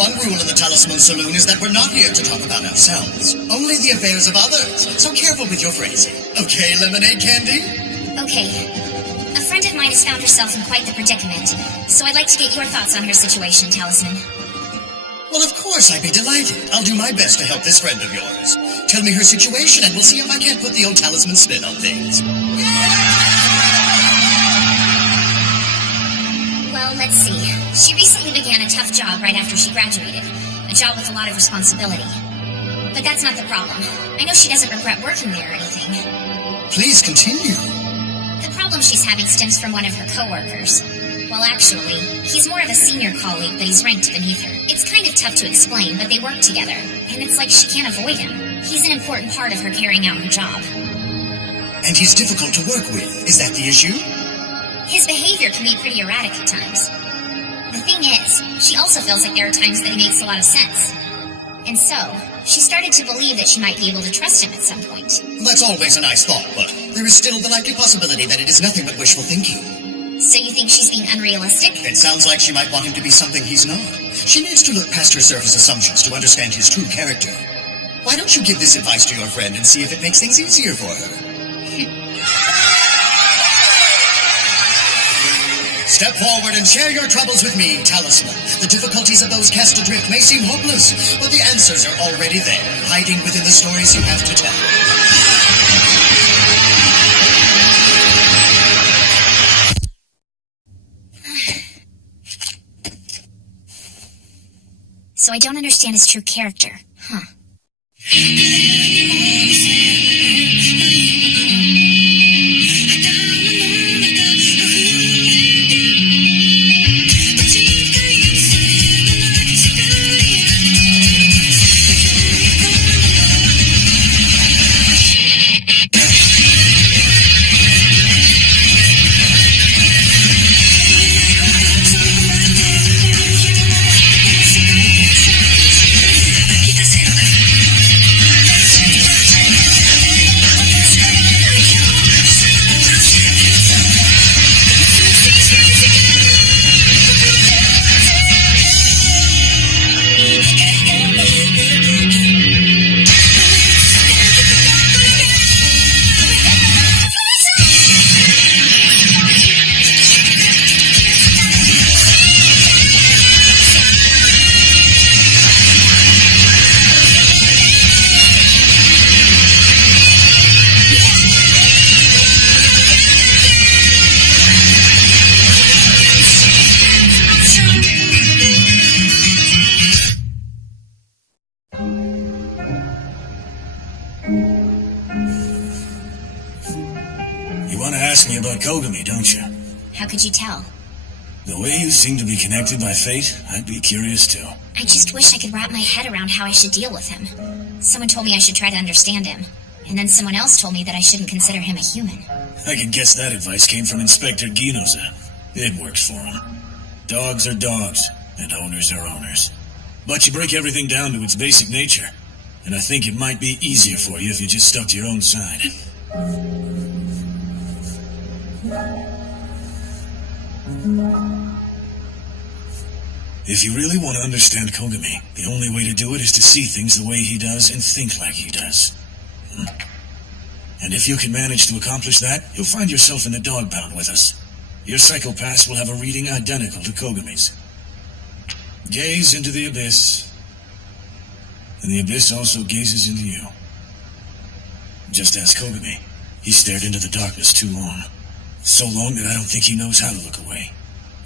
one rule in the Talisman Saloon is that we're not here to talk about ourselves. Only the affairs of others. So careful with your phrasing. Okay, Lemonade Candy? Okay. A friend of mine has found herself in quite the predicament, so I'd like to get your thoughts on her situation, Talisman. Well, of course, I'd be delighted. I'll do my best to help this friend of yours. Tell me her situation, and we'll see if I can't put the old talisman spin on things. Well, let's see. She recently began a tough job right after she graduated. A job with a lot of responsibility. But that's not the problem. I know she doesn't regret working there or anything. Please continue. The problem she's having stems from one of her coworkers. Well, actually, he's more of a senior colleague, but he's ranked beneath her. It's kind of tough to explain, but they work together, and it's like she can't avoid him. He's an important part of her carrying out her job. And he's difficult to work with. Is that the issue? His behavior can be pretty erratic at times. The thing is, she also feels like there are times that he makes a lot of sense. And so, she started to believe that she might be able to trust him at some point. That's always a nice thought, but there is still the likely possibility that it is nothing but wishful thinking. So you think she's being unrealistic? It sounds like she might want him to be something he's not. She needs to look past her surface assumptions to understand his true character. Why don't you give this advice to your friend and see if it makes things easier for her? Step forward and share your troubles with me, Talisman. The difficulties of those cast adrift may seem hopeless, but the answers are already there, hiding within the stories you have to tell. So I don't understand his true character, huh? Kogami, don't you? How could you tell? The way you seem to be connected by fate, I'd be curious too. I just wish I could wrap my head around how I should deal with him. Someone told me I should try to understand him, and then someone else told me that I shouldn't consider him a human. I can guess that advice came from Inspector Ginoza. It works for him. Dogs are dogs, and owners are owners. But you break everything down to its basic nature, and I think it might be easier for you if you just stuck to your own side. If you really want to understand Kogami, the only way to do it is to see things the way he does and think like he does. And if you can manage to accomplish that, you'll find yourself in the dog pound with us. Your psychopaths will have a reading identical to Kogami's. Gaze into the abyss, and the abyss also gazes into you. Just ask Kogami. He stared into the darkness too long. So long that I don't think he knows how to look away.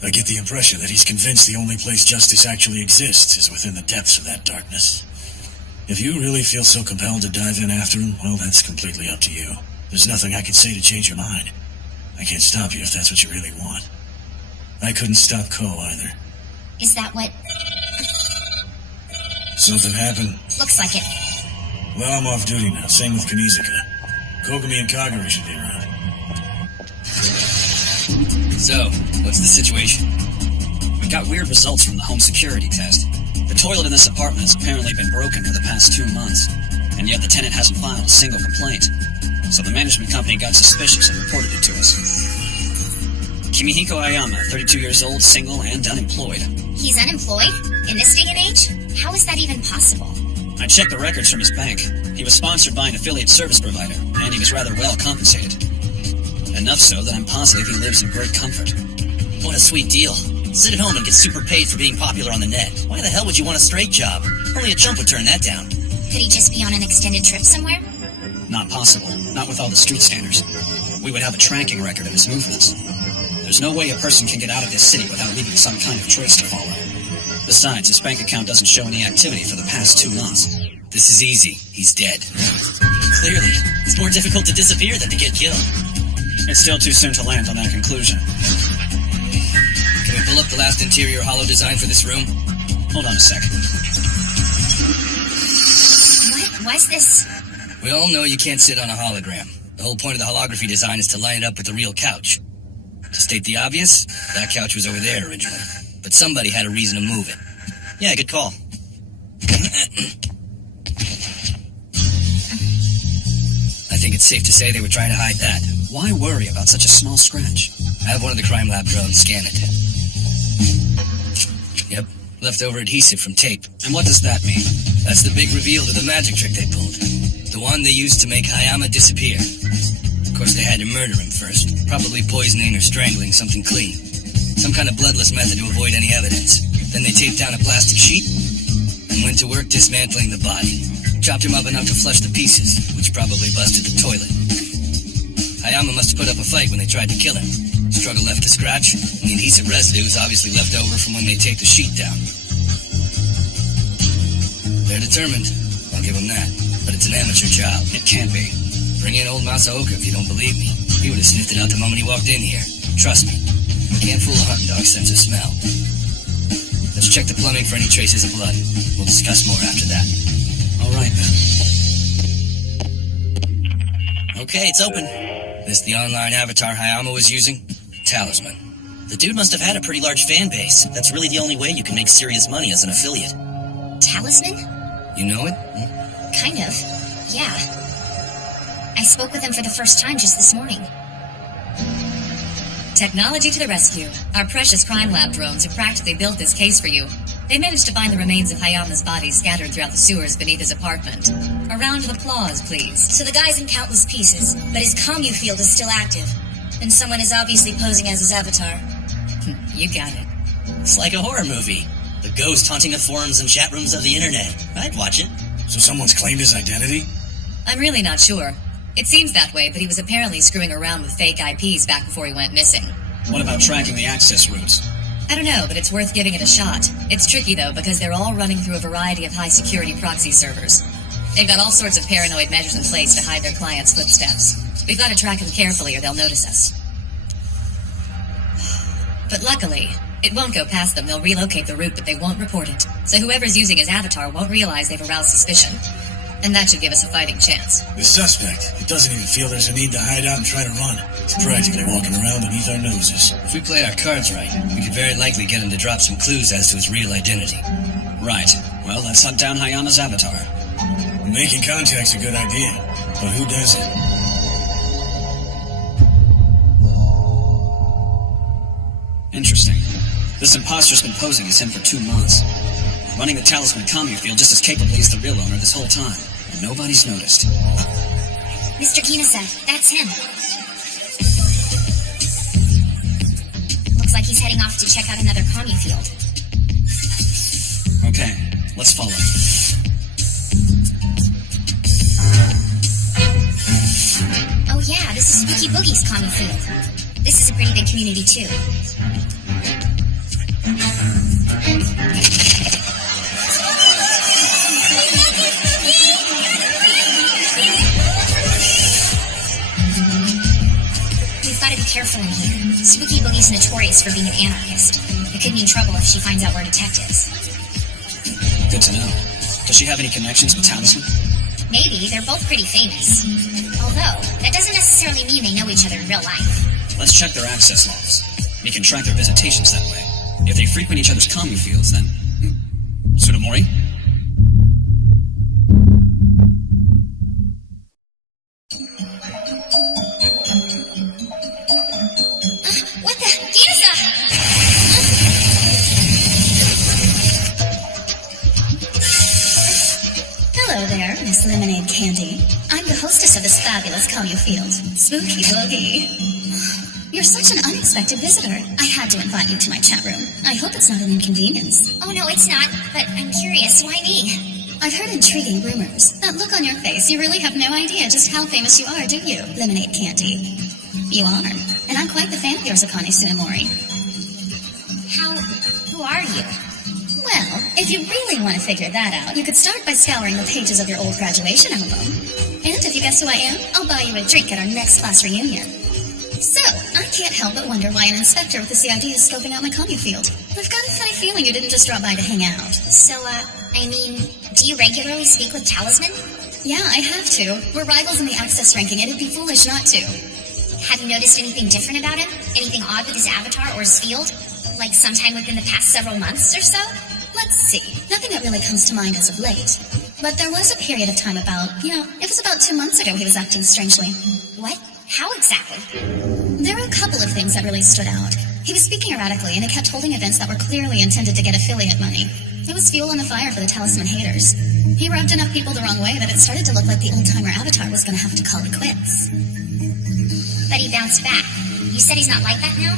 I get the impression that he's convinced the only place justice actually exists is within the depths of that darkness. If you really feel so compelled to dive in after him, well, that's completely up to you. There's nothing I can say to change your mind. I can't stop you if that's what you really want. I couldn't stop Ko either. Is that what... Something happened? Looks like it. Well, I'm off duty now. Same with Kunizuka. Kogami and Kagura should be around. So, what's the situation? We got weird results from the home security test. The toilet in this apartment has apparently been broken for the past 2 months, and yet the tenant hasn't filed a single complaint. So the management company got suspicious and reported it to us. Kimihiko Ayama, 32 years old, single, and unemployed. He's unemployed? In this day and age? How is that even possible? I checked the records from his bank. He was sponsored by an affiliate service provider, and he was rather well compensated. Enough so that I'm positive he lives in great comfort. What a sweet deal. Sit at home and get super paid for being popular on the net. Why the hell would you want a straight job? Only a chump would turn that down. Could he just be on an extended trip somewhere? Not possible. Not with all the street standers. We would have a tracking record of his movements. There's no way a person can get out of this city without leaving some kind of trace to follow. Besides, his bank account doesn't show any activity for the past 2 months. This is easy. He's dead. Clearly, it's more difficult to disappear than to get killed. It's still too soon to land on that conclusion. Can we pull up the last interior holo design for this room? Hold on a second. Why's this? We all know you can't sit on a hologram. The whole point of the holography design is to line it up with the real couch. To state the obvious, that couch was over there originally. But somebody had a reason to move it. Yeah, good call. I think it's safe to say they were trying to hide that. Why worry about such a small scratch? Have one of the crime lab drones scan it. Yep, leftover adhesive from tape. And what does that mean? That's the big reveal to the magic trick they pulled. The one they used to make Hayama disappear. Of course, they had to murder him first. Probably poisoning or strangling something clean. Some kind of bloodless method to avoid any evidence. Then they taped down a plastic sheet and went to work dismantling the body. Chopped him up enough to flush the pieces, which probably busted the toilet. Hayama must have put up a fight when they tried to kill him. Struggle left a scratch, and the adhesive residue is obviously left over from when they taped the sheet down. They're determined. I'll give them that. But it's an amateur job. It can't be. Bring in old Masaoka if you don't believe me. He would have sniffed it out the moment he walked in here. Trust me. Can't fool a hunting dog's sense of smell. Let's check the plumbing for any traces of blood. We'll discuss more after that. All right, then. Okay, it's open. This the online avatar Hayama was using? Talisman. The dude must have had a pretty large fan base. That's really the only way you can make serious money as an affiliate. Talisman? You know it? Kind of. Yeah. I spoke with him for the first time just this morning. Technology to the rescue. Our precious crime lab drones have practically built this case for you. They managed to find the remains of Hayama's body scattered throughout the sewers beneath his apartment. A round of applause, please. So the guy's in countless pieces, but his commune field is still active. And someone is obviously posing as his avatar. You got it. It's like a horror movie. The ghost haunting the forums and chat rooms of the internet. I'd watch it. So someone's claimed his identity? I'm really not sure. It seems that way, but he was apparently screwing around with fake IPs back before he went missing. What about tracking the access routes? I don't know, but it's worth giving it a shot. It's tricky, though, because they're all running through a variety of high-security proxy servers. They've got all sorts of paranoid measures in place to hide their clients' footsteps. We've got to track them carefully or they'll notice us. But luckily, it won't go past them. They'll relocate the route, but they won't report it. So whoever's using his avatar won't realize they've aroused suspicion. And that should give us a fighting chance. The suspect, it doesn't even feel there's a need to hide out and try to run. He's practically walking around beneath our noses. If we play our cards right, we could very likely get him to drop some clues as to his real identity. Right. Well, let's hunt down Hayama's avatar. Making contact's a good idea, but who does it? Interesting. This imposter's been posing as him for 2 months. Running the Talisman commune field just as capably as the real owner this whole time. And nobody's noticed. Mr. Kinasa, that's him. Looks like he's heading off to check out another commune field. Okay, let's follow. Oh yeah, this is Spooky Boogie's commune field. This is a pretty big community too. We've got to be careful in here. Spooky Boogie's notorious for being an anarchist. It could mean trouble if she finds out we're detectives. Good to know. Does she have any connections with Talisman? Maybe. They're both pretty famous. Although, that doesn't necessarily mean they know each other in real life. Let's check their access logs. We can track their visitations that way. If they frequent each other's commune fields, then... Tsunomori? What the? Kinasa! Candy. I'm the hostess of this fabulous Kamu Field. Spooky Boogie. You're such an unexpected visitor. I had to invite you to my chat room. I hope it's not an inconvenience. Oh, no, it's not, but I'm curious. Why me? I've heard intriguing rumors. That look on your face, you really have no idea just how famous you are, do you? Lemonade Candy. You are. And I'm quite the fan of yours, Akane Tsunemori. Who are you? Well, if you really want to figure that out, you could start by scouring the pages of your old graduation album. And if you guess who I am, I'll buy you a drink at our next class reunion. So, I can't help but wonder why an inspector with the CID is scoping out my Kamu Field. I've got a funny feeling you didn't just drop by to hang out. So, do you regularly speak with Talisman? Yeah, I have to. We're rivals in the access ranking, and it'd be foolish not to. Have you noticed anything different about him? Anything odd with his avatar or his field? Like sometime within the past several months or so? Let's see. Nothing that really comes to mind as of late. But there was a period of time it was about 2 months ago he was acting strangely. What? How exactly? There were a couple of things that really stood out. He was speaking erratically, and he kept holding events that were clearly intended to get affiliate money. It was fuel on the fire for the Talisman haters. He rubbed enough people the wrong way that it started to look like the old-timer avatar was going to have to call it quits. But he bounced back. You said he's not like that now?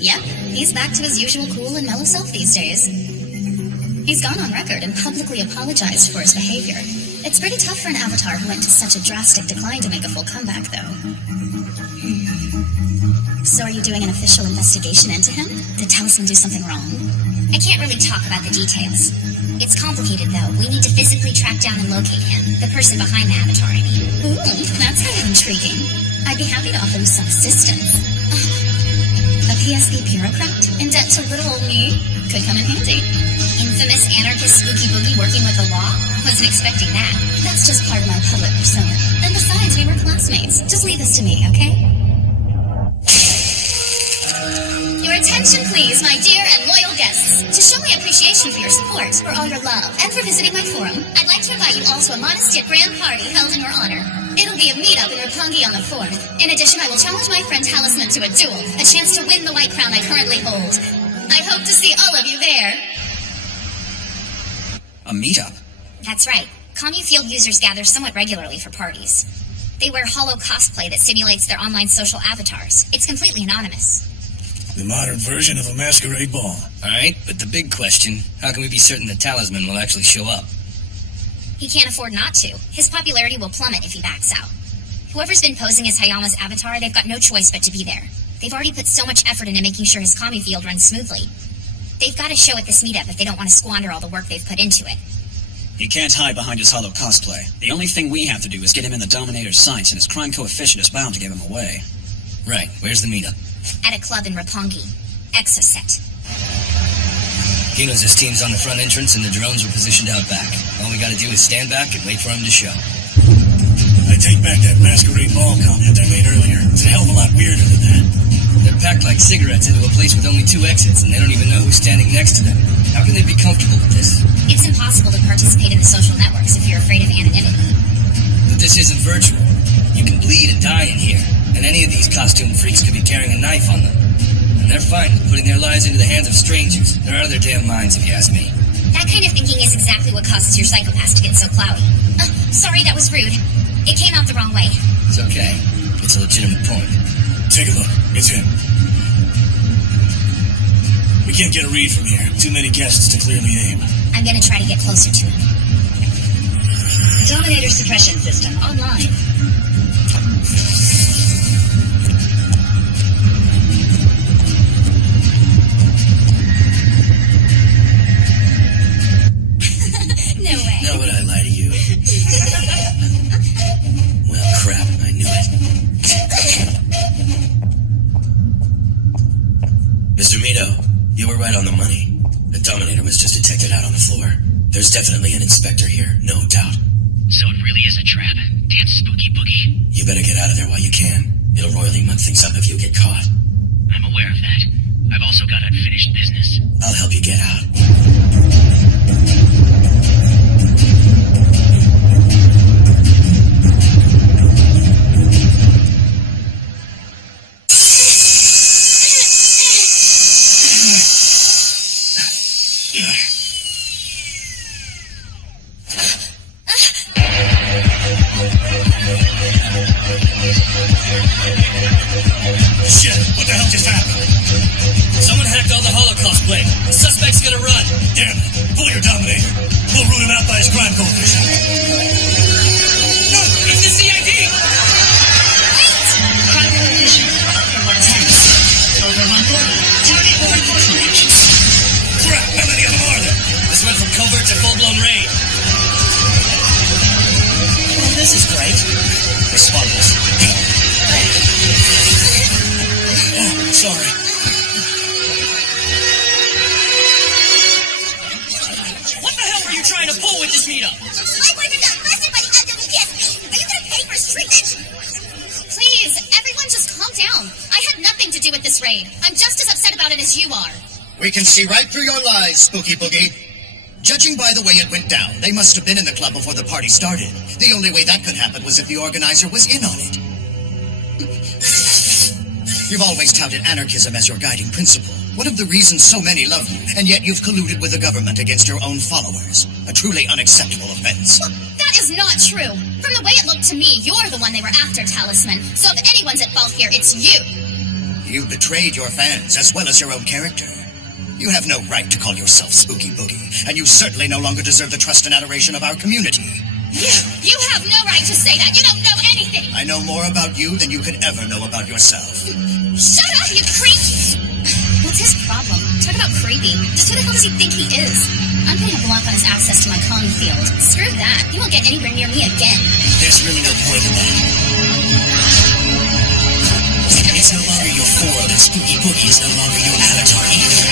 Yep, he's back to his usual cool and mellow self these days. He's gone on record and publicly apologized for his behavior. It's pretty tough for an avatar who went to such a drastic decline to make a full comeback, though. So are you doing an official investigation into him? Did Talisman do something wrong? I can't really talk about the details. It's complicated, though. We need to physically track down and locate him. The person behind the avatar, I mean. Ooh, that's kind of intriguing. I'd be happy to offer you some assistance. A PSP bureaucrat in debt to little old me could come in handy. Infamous anarchist Spooky Boogie working with the law? Wasn't expecting that. That's just part of my public persona. And besides, we were classmates. Just leave this to me, okay? Your attention, please, my dear and loyal guests. To show my appreciation for your support, for all your love, and for visiting my forum, I'd like to invite you all to a modest yet grand party held in your honor. It'll be a meet-up in Roppongi on the 4th. In addition, I will challenge my friend Talisman to a duel, a chance to win the white crown I currently hold. I hope to see all of you there. A meetup? That's right. Kamu Field users gather somewhat regularly for parties. They wear hollow cosplay that simulates their online social avatars. It's completely anonymous. The modern version of a masquerade ball. Alright, but the big question, how can we be certain that Talisman will actually show up? He can't afford not to. His popularity will plummet if he backs out. Whoever's been posing as Hayama's avatar, they've got no choice but to be there. They've already put so much effort into making sure his Kamu Field runs smoothly. They've got to show at this meetup if they don't want to squander all the work they've put into it. He can't hide behind his hollow cosplay. The only thing we have to do is get him in the Dominator's sights, and his crime coefficient is bound to give him away. Right, where's the meetup? At a club in Roppongi. Exoset. Kino's team's on the front entrance and the drones were positioned out back. All we gotta do is stand back and wait for him to show. I take back that masquerade ball comment I made earlier. It's a hell of a lot weirder than that. They're packed like cigarettes into a place with only 2 exits, and they don't even know who's standing next to them. How can they be comfortable with this? It's impossible to participate in the social networks if you're afraid of anonymity. But this isn't virtual. You can bleed and die in here, and any of these costume freaks could be carrying a knife on them. And they're fine with putting their lives into the hands of strangers. They're out of their damn minds, if you ask me. That kind of thinking is exactly what causes your psychopaths to get so cloudy. Sorry, that was rude. It came out the wrong way. It's okay. It's a legitimate point. Take a look. It's him. We can't get a read from here. Too many guests to clearly aim. I'm gonna try to get closer to him. Dominator suppression system online. No way. Now would I lie to you? Well, crap. I knew it. Mr. Mito, you were right on the money. The Dominator was just detected out on the floor. There's definitely an inspector here, no doubt. So it really is a trap. Damn Spooky Boogie. You better get out of there while you can. It'll royally muck things up if you get caught. I'm aware of that. I've also got unfinished business. I'll help you get out. just happened? Someone hacked all the Holocaust blade. The suspect's gonna run. Damn it. Pull your Dominator. We'll root him out by his crime coefficient. No! It's the CID! Crime coefficient over 110. Over 140. Target law enforcement actions. Crap, how many of them are there? This went from covert to full-blown raid. Well, this is great. They spotted us. Oh, sorry. What the hell were you trying to pull with this meetup? My boyfriend got arrested by the LWTSB. Are you gonna pay for his treatment? Please, everyone just calm down. I had nothing to do with this raid. I'm just as upset about it as you are. We can see right through your lies, Spooky Boogie. Judging by the way it went down, they must have been in the club before the party started. The only way that could happen was if the organizer was in on it. You've always touted anarchism as your guiding principle. One of the reasons so many love you, and yet you've colluded with the government against your own followers. A truly unacceptable offense. That is not true. From the way it looked to me, you're the one they were after, Talisman. So if anyone's at fault here, it's you. You betrayed your fans as well as your own character. You have no right to call yourself Spooky Boogie, and you certainly no longer deserve the trust and adoration of our community. You have no right to say that. You don't know anything. I know more about you than you could ever know about yourself. Shut up, you creep! What's his problem? Talk about creepy. Just who the hell does he think he is? I'm putting a block on his access to my comm field. Screw that. He won't get anywhere near me again. There's really no point in that. It's no longer your form, and Spooky Boogie is no longer your avatar either.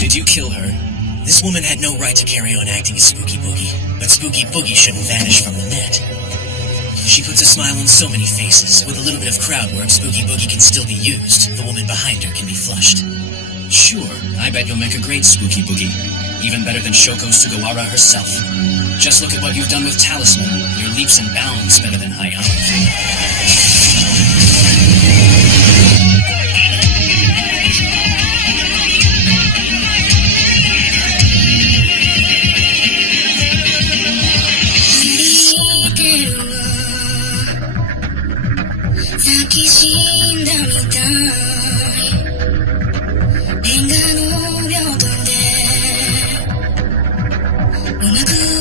Did you kill her? This woman had no right to carry on acting as Spooky Boogie, but Spooky Boogie shouldn't vanish from the net. She puts a smile on so many faces. With a little bit of crowd work, Spooky Boogie can still be used. The woman behind her can be flushed. Sure, I bet you'll make a great Spooky Boogie. Even better than Shoko Sugawara herself. Just look at what you've done with Talisman. You're leaps and bounds better than Hayama. Ooh.